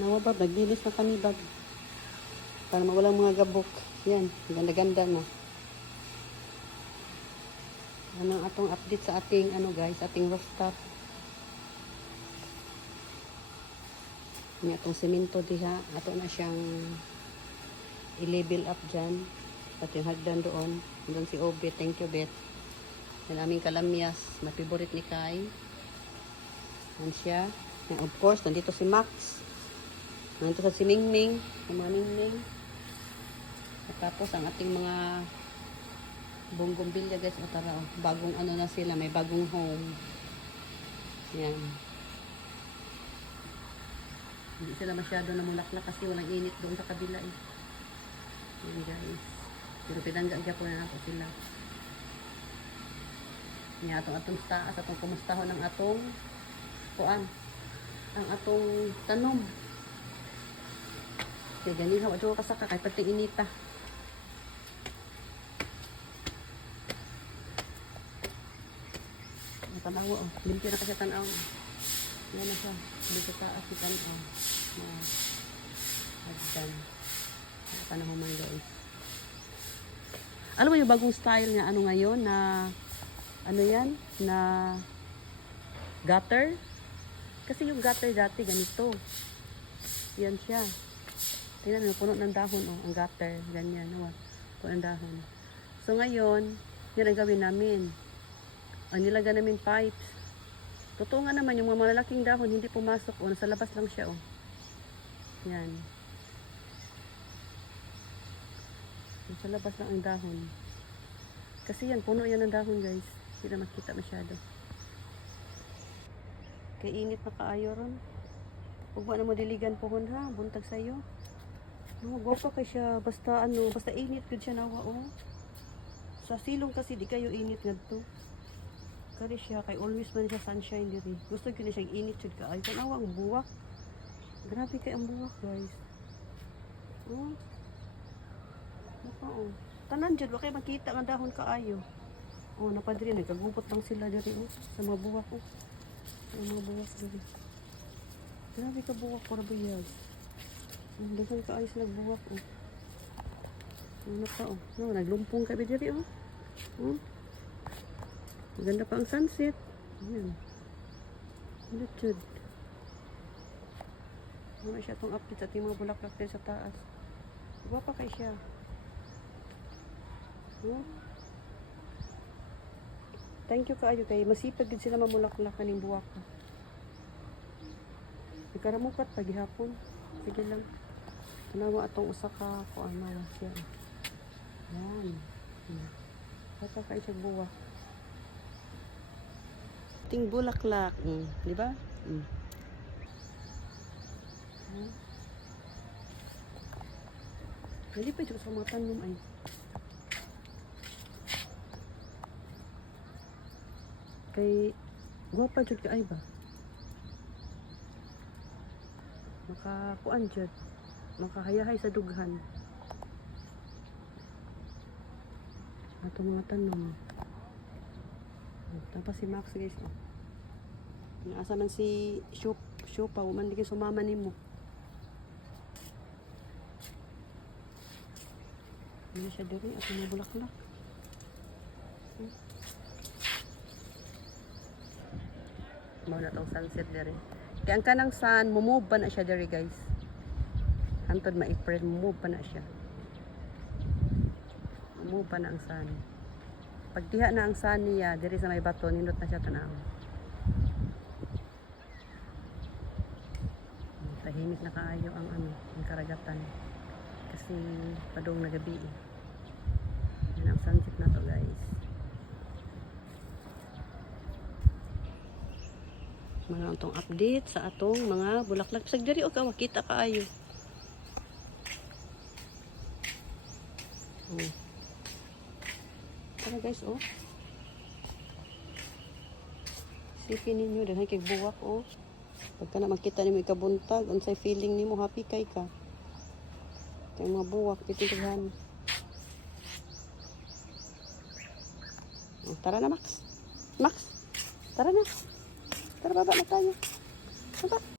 Nawabab, naglinis na kami bag. Para mawalang mga gabok. Yan, ganda-ganda na. Anong atong update sa ating, guys, ating rooftop. May atong semento diha. Ato na siyang i-level up dyan. At yung hagdan doon. Doon si Obe. Thank you, Bet. Yan aming kalamyas. Mapiborit ni Kai. Yan siya. And of course, nandito si Max. Nandito sa si Mingming. Yung mga Mingming. At tapos, ang ating mga bonggombilya, guys. O tara, oh. Bagong na sila. May bagong home. Yan. Hindi sila masyado namulaklak kasi walang init doon sa kabila eh. Yan, guys. Pero pinanggagya po na ako sila. Yan, atong taas. Atong kumustahon ng atong kuan. Ang atong tanom. Kaya ganun ha, wadyo kasaka kahit pati inita. Tanawa oh, limpyo na kasi tanaw. Yan na siya, dito taas si tanaw. Hagdan. Panahon man guys. Alam mo yung bagong style niya, ngayon na, yan, na gutter. Kasi yung gutter dati ganito. Yan siya. Tingnan mo, puno ng dahon, oh, ang gutter. Ganyan, oh, puno ng dahon. So ngayon, yan ang gawin namin. Ang nilagyan namin pipes. Totoo nga naman, yung mga malalaking dahon, hindi pumasok, oh, nasa labas lang siya, oh. Yan. Nasa labas lang ang dahon. Kasi yan, puno yan ng dahon, guys. Hindi na makita masyado. Kaya init na kaayo ron. Huwag mo na mo diligan pohon ha, buntag sa'yo. No, gopa kay siya, basta init good siya nawa oh. Sa silong kasi di kayo init ngadto. Kari siya kay always man siya sunshine diri. Gusto ko na siya init jud ka. Ay tanawa ang buwak. Grabe kay ang buwak, guys. Oh. Naka oh. Tanan jud wa kay makita nga dahon kaayo. Oh, napadiri nagkagupot lang sila diri oh, sa mga buwak oh. Sa mga buwak diri. Grabe ka buwak para buyag. Dagan ka ayos nagbuwak oh. Ano pa oh. No, naglumpong ka diri oh. Oh. Maganda pa ang sunset. Ayan. Lutod. Ano siya itong update sa ating mga bulaklak din sa taas. Guwapa kay siya. Oh. Thank you kaayo kay masipag din sila mamulaklak kaning buwak ko. Nagkaramukat pagihapon. Sige lang. Tanawa atong usa ka ko siya. Yan. Bata kay siya buwak. Ting bulaklak, di ba? Hindi pa ito sa mga tanom ay. Kay guwapa jud ka ay ba? Makakuan jud. Makahayahay sa dughan. Ato mga tanom. Tapos si Max guys. Asa man si Shopa, man di kayo sumama nimo. Ano siya diri at mga bulaklak. Mao na tong sunset diri. Kaya ang kanang sun, mumove pa na siya diri guys. Antod ma-April, mumove pa na siya. Mumove pa na ang sun. Pag diha na ang sun niya, diri sa may bato, nindot na siya tanaw. Tahimik na kaayo ang karagatan. Kasi padong na gabi eh. Yan ang sunset na to guys. Mga itong update sa atong mga bulaklak. Pasag diri o ka, makita kaayo. Tara guys, oh. Sipin ninyo, dahil kay buwak, oh. Pagka na makita nimo ikabuntag, unsay feeling nimo, happy kay ka. Kay mga buwak, pitighan. Oh, tara na, Max. Max, tara na. Tara, baba na tayo. Baba.